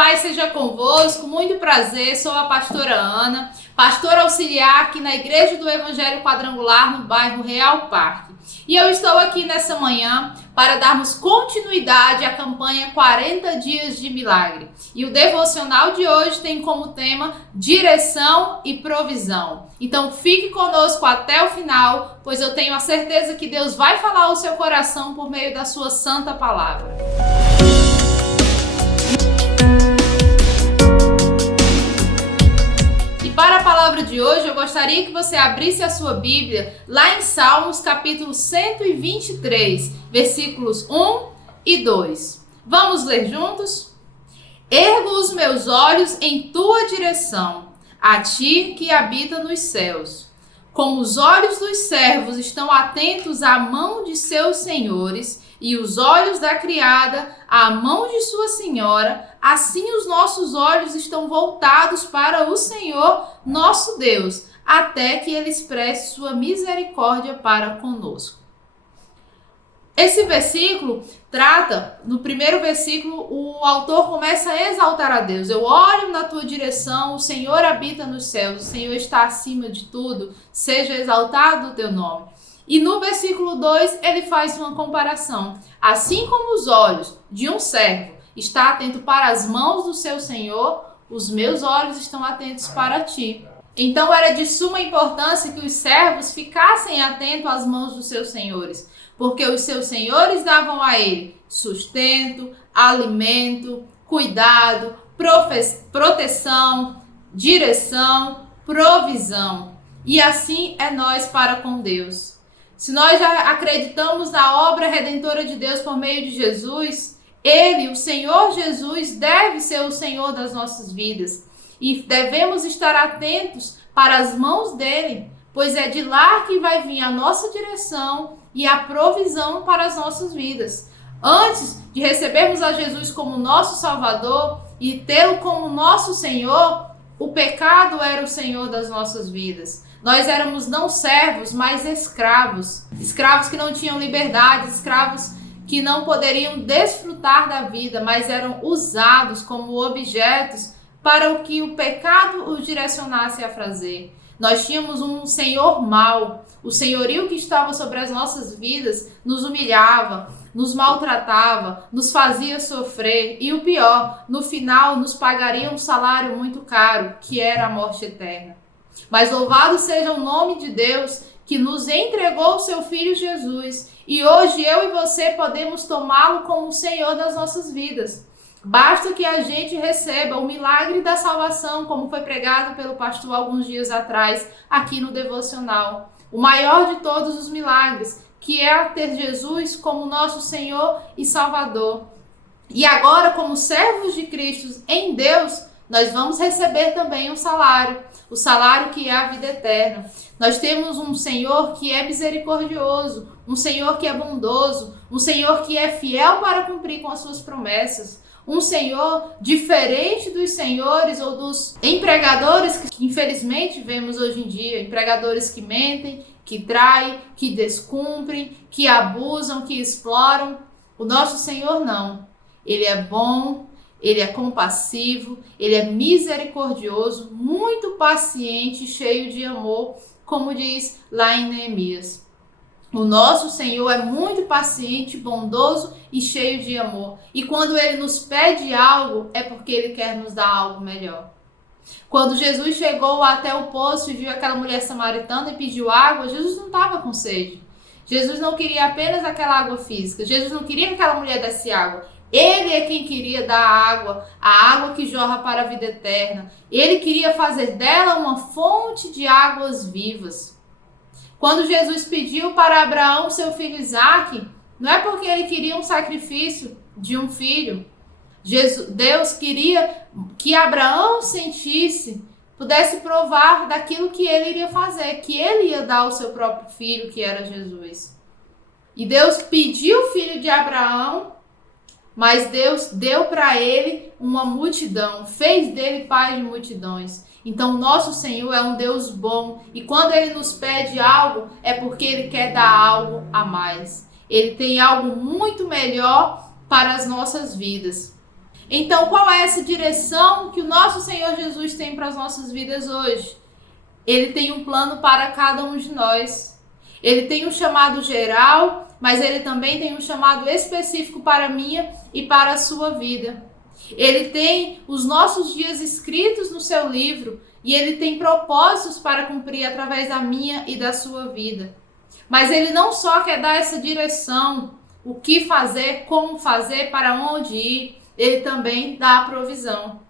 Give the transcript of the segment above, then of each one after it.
paz seja convosco, muito prazer, sou a pastora Ana, pastora auxiliar aqui na Igreja do Evangelho Quadrangular, no bairro Real Parque. E eu estou aqui nessa manhã para darmos continuidade à campanha 40 Dias de Milagre. E o devocional de hoje tem como tema direção e provisão. Então fique conosco até o final, pois eu tenho a certeza que Deus vai falar ao seu coração por meio da sua santa palavra. Para a palavra de hoje, eu gostaria que você abrisse a sua Bíblia lá em Salmos, capítulo 123, versículos 1 e 2. Vamos ler juntos? Ergo os meus olhos em tua direção, a ti que habita nos céus. Como os olhos dos servos estão atentos à mão de seus senhores, e os olhos da criada à mão de sua senhora, assim os nossos olhos estão voltados para o Senhor, nosso Deus, até que Ele expresse sua misericórdia para conosco. Esse versículo trata, no primeiro versículo, o autor começa a exaltar a Deus. Eu olho na tua direção, o Senhor habita nos céus, o Senhor está acima de tudo, seja exaltado o teu nome. E no versículo 2 ele faz uma comparação. Assim como os olhos de um servo estão atentos para as mãos do seu Senhor, os meus olhos estão atentos para ti. Então era de suma importância que os servos ficassem atentos às mãos dos seus senhores, porque os seus senhores davam a ele sustento, alimento, cuidado, proteção, direção, provisão. E assim é nós para com Deus. Se nós já acreditamos na obra redentora de Deus por meio de Jesus, Ele, o Senhor Jesus, deve ser o Senhor das nossas vidas. E devemos estar atentos para as mãos dele, pois é de lá que vai vir a nossa direção e a provisão para as nossas vidas. Antes de recebermos a Jesus como nosso Salvador e tê-lo como nosso Senhor, o pecado era o Senhor das nossas vidas. Nós éramos não servos, mas escravos. Escravos que não tinham liberdade, escravos que não poderiam desfrutar da vida, mas eram usados como objetos para o que o pecado os direcionasse a fazer. Nós tínhamos um senhor mau. O senhorio que estava sobre as nossas vidas nos humilhava, nos maltratava, nos fazia sofrer e o pior, no final nos pagaria um salário muito caro, que era a morte eterna. Mas louvado seja o nome de Deus que nos entregou o seu Filho Jesus e hoje eu e você podemos tomá-lo como o Senhor das nossas vidas. Basta que a gente receba o milagre da salvação, como foi pregado pelo pastor alguns dias atrás aqui no devocional. O maior de todos os milagres, que é ter Jesus como nosso Senhor e Salvador. E agora, como servos de Cristo em Deus, nós vamos receber também um salário. O salário que é a vida eterna. Nós temos um Senhor que é misericordioso, um Senhor que é bondoso, um Senhor que é fiel para cumprir com as suas promessas, um Senhor diferente dos senhores ou dos empregadores que infelizmente vemos hoje em dia, empregadores que mentem, que traem, que descumprem, que abusam, que exploram. O nosso Senhor não. Ele é bom, Ele é compassivo, Ele é misericordioso, muito paciente, cheio de amor, como diz lá em Neemias. O nosso Senhor é muito paciente, bondoso e cheio de amor. E quando Ele nos pede algo, é porque Ele quer nos dar algo melhor. Quando Jesus chegou até o poço e viu aquela mulher samaritana e pediu água, Jesus não estava com sede. Jesus não queria apenas aquela água física. Jesus não queria que aquela mulher desse água. Ele é quem queria dar a água que jorra para a vida eterna. Ele queria fazer dela uma fonte de águas vivas. Quando Jesus pediu para Abraão seu filho Isaque, não é porque ele queria um sacrifício de um filho. Deus queria que Abraão sentisse, pudesse provar daquilo que ele iria fazer, que ele ia dar o seu próprio filho, que era Jesus. E Deus pediu o filho de Abraão, mas Deus deu para ele uma multidão, fez dele pai de multidões. Então, nosso Senhor é um Deus bom e quando Ele nos pede algo, é porque Ele quer dar algo a mais. Ele tem algo muito melhor para as nossas vidas. Então, qual é essa direção que o nosso Senhor Jesus tem para as nossas vidas hoje? Ele tem um plano para cada um de nós. Ele tem um chamado geral, mas ele também tem um chamado específico para a minha e para a sua vida. Ele tem os nossos dias escritos no seu livro e ele tem propósitos para cumprir através da minha e da sua vida. Mas ele não só quer dar essa direção, o que fazer, como fazer, para onde ir, ele também dá a provisão.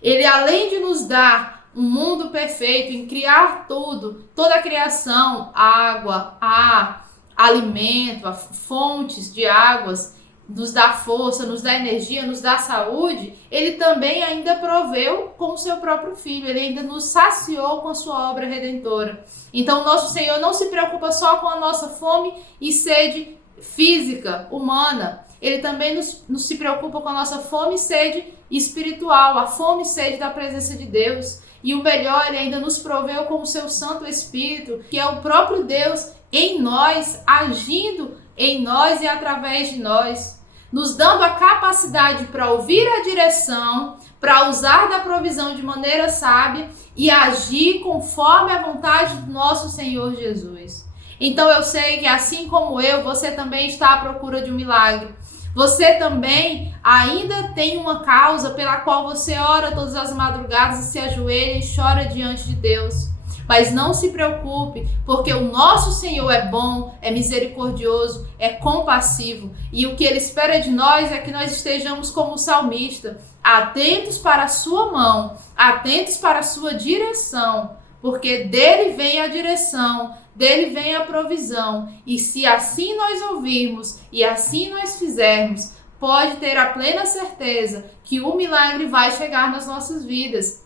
Ele, além de nos dar um mundo perfeito, em criar tudo, toda a criação, água, ar, alimento, fontes de águas, nos dá força, nos dá energia, nos dá saúde, ele também ainda proveu com o seu próprio Filho, ele ainda nos saciou com a sua obra redentora. Então, o nosso Senhor não se preocupa só com a nossa fome e sede física, humana, ele também nos se preocupa com a nossa fome e sede espiritual, a fome e sede da presença de Deus. E o melhor, ele ainda nos proveu com o seu Santo Espírito, que é o próprio Deus em nós, agindo em nós e através de nós, nos dando a capacidade para ouvir a direção, para usar da provisão de maneira sábia e agir conforme a vontade do nosso Senhor Jesus. Então eu sei que assim como eu, você também está à procura de um milagre. Você também ainda tem uma causa pela qual você ora todas as madrugadas e se ajoelha e chora diante de Deus. Mas não se preocupe, porque o nosso Senhor é bom, é misericordioso, é compassivo. E o que Ele espera de nós é que nós estejamos como o salmista, atentos para a sua mão, atentos para a sua direção, porque dele vem a direção, dele vem a provisão. E se assim nós ouvirmos e assim nós fizermos, pode ter a plena certeza que o milagre vai chegar nas nossas vidas.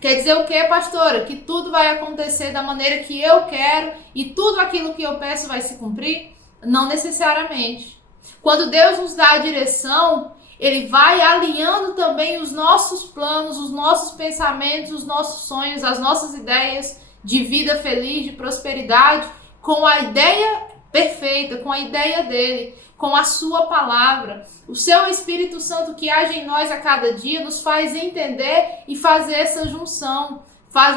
Quer dizer o quê, pastora? Que tudo vai acontecer da maneira que eu quero e tudo aquilo que eu peço vai se cumprir? Não necessariamente. Quando Deus nos dá a direção, Ele vai alinhando também os nossos planos, os nossos pensamentos, os nossos sonhos, as nossas ideias de vida feliz, de prosperidade, com a ideia perfeita, com a ideia dele, com a sua palavra. O seu Espírito Santo que age em nós a cada dia nos faz entender e fazer essa junção,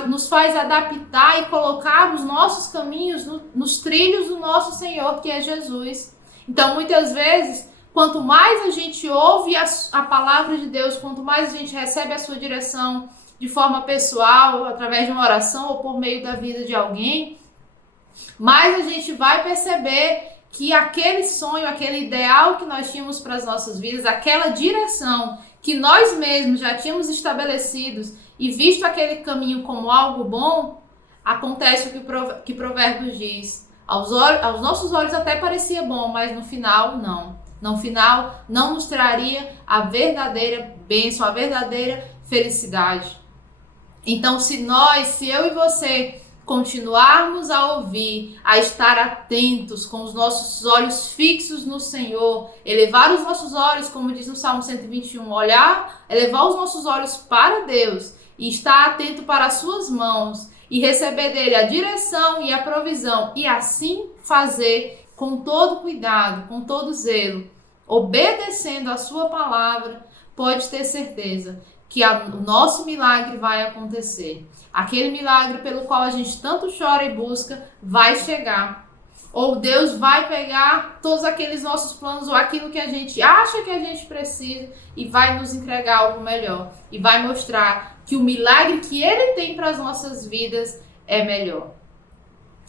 nos faz adaptar e colocar os nossos caminhos nos trilhos do nosso Senhor, que é Jesus. Então, muitas vezes, quanto mais a gente ouve a palavra de Deus, quanto mais a gente recebe a sua direção de forma pessoal, através de uma oração ou por meio da vida de alguém, mais a gente vai perceber que aquele sonho, aquele ideal que nós tínhamos para as nossas vidas, aquela direção que nós mesmos já tínhamos estabelecidos e visto aquele caminho como algo bom, acontece o que Provérbios diz. Aos nossos olhos até parecia bom, mas no final não. No final não nos traria a verdadeira bênção, a verdadeira felicidade. Então, se eu e você continuarmos a ouvir, a estar atentos com os nossos olhos fixos no Senhor, elevar os nossos olhos, como diz no Salmo 121, elevar os nossos olhos para Deus e estar atento para as suas mãos e receber dele a direção e a provisão e assim fazer com todo cuidado, com todo zelo, obedecendo a sua palavra, pode ter certeza que o nosso milagre vai acontecer. Aquele milagre pelo qual a gente tanto chora e busca vai chegar. Ou Deus vai pegar todos aqueles nossos planos ou aquilo que a gente acha que a gente precisa e vai nos entregar algo melhor. E vai mostrar que o milagre que Ele tem para as nossas vidas é melhor.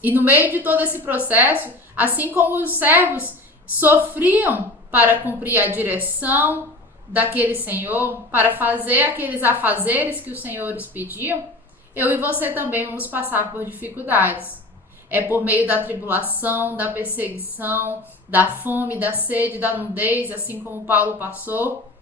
E no meio de todo esse processo, assim como os servos sofriam para cumprir a direção daquele Senhor, para fazer aqueles afazeres que os senhores pediam, eu e você também vamos passar por dificuldades. É por meio da tribulação, da perseguição, da fome, da sede, da nudez, assim como Paulo passou.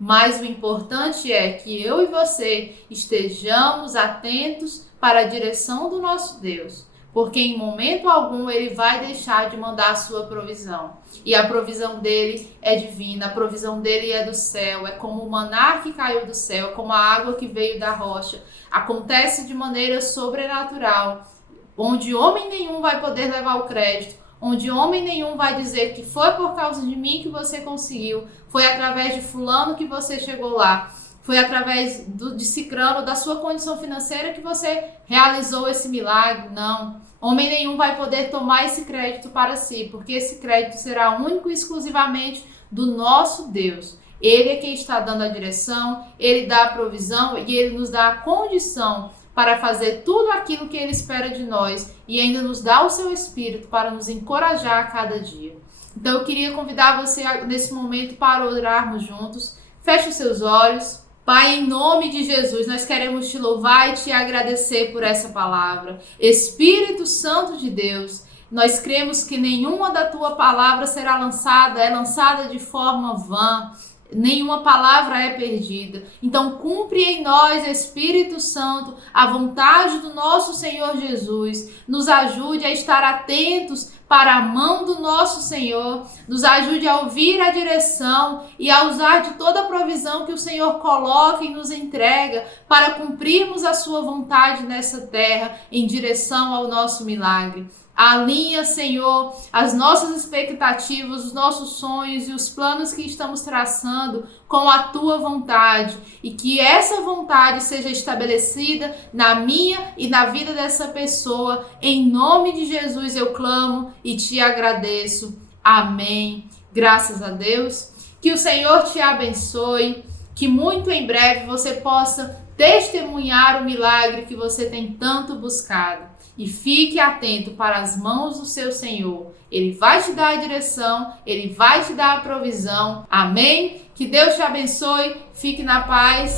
Mas o importante é que eu e você estejamos atentos para a direção do nosso Deus, porque em momento algum Ele vai deixar de mandar a sua provisão. E a provisão dele é divina, a provisão dele é do céu, é como o maná que caiu do céu, como a água que veio da rocha. Acontece de maneira sobrenatural, onde homem nenhum vai poder levar o crédito, onde homem nenhum vai dizer que foi por causa de mim que você conseguiu, foi através de fulano que você chegou lá, foi através de cicrano, da sua condição financeira que você realizou esse milagre. Não. Homem nenhum vai poder tomar esse crédito para si, porque esse crédito será único e exclusivamente do nosso Deus. Ele é quem está dando a direção, Ele dá a provisão e Ele nos dá a condição para fazer tudo aquilo que Ele espera de nós e ainda nos dá o seu Espírito para nos encorajar a cada dia. Então eu queria convidar você nesse momento para orarmos juntos. Feche os seus olhos. Pai, em nome de Jesus, nós queremos te louvar e te agradecer por essa palavra. Espírito Santo de Deus, nós cremos que nenhuma da tua palavra será lançada de forma vã. Nenhuma palavra é perdida. Então cumpre em nós, Espírito Santo, a vontade do nosso Senhor Jesus. Nos ajude a estar atentos para a mão do nosso Senhor. Nos ajude a ouvir a direção e a usar de toda a provisão que o Senhor coloca e nos entrega para cumprirmos a sua vontade nessa terra em direção ao nosso milagre. Alinha, Senhor, as nossas expectativas, os nossos sonhos e os planos que estamos traçando com a tua vontade e que essa vontade seja estabelecida na minha e na vida dessa pessoa. Em nome de Jesus eu clamo e te agradeço. Amém. Graças a Deus. Que o Senhor te abençoe, que muito em breve você possa testemunhar o milagre que você tem tanto buscado. E fique atento para as mãos do seu Senhor. Ele vai te dar a direção, Ele vai te dar a provisão. Amém? Que Deus te abençoe. Fique na paz.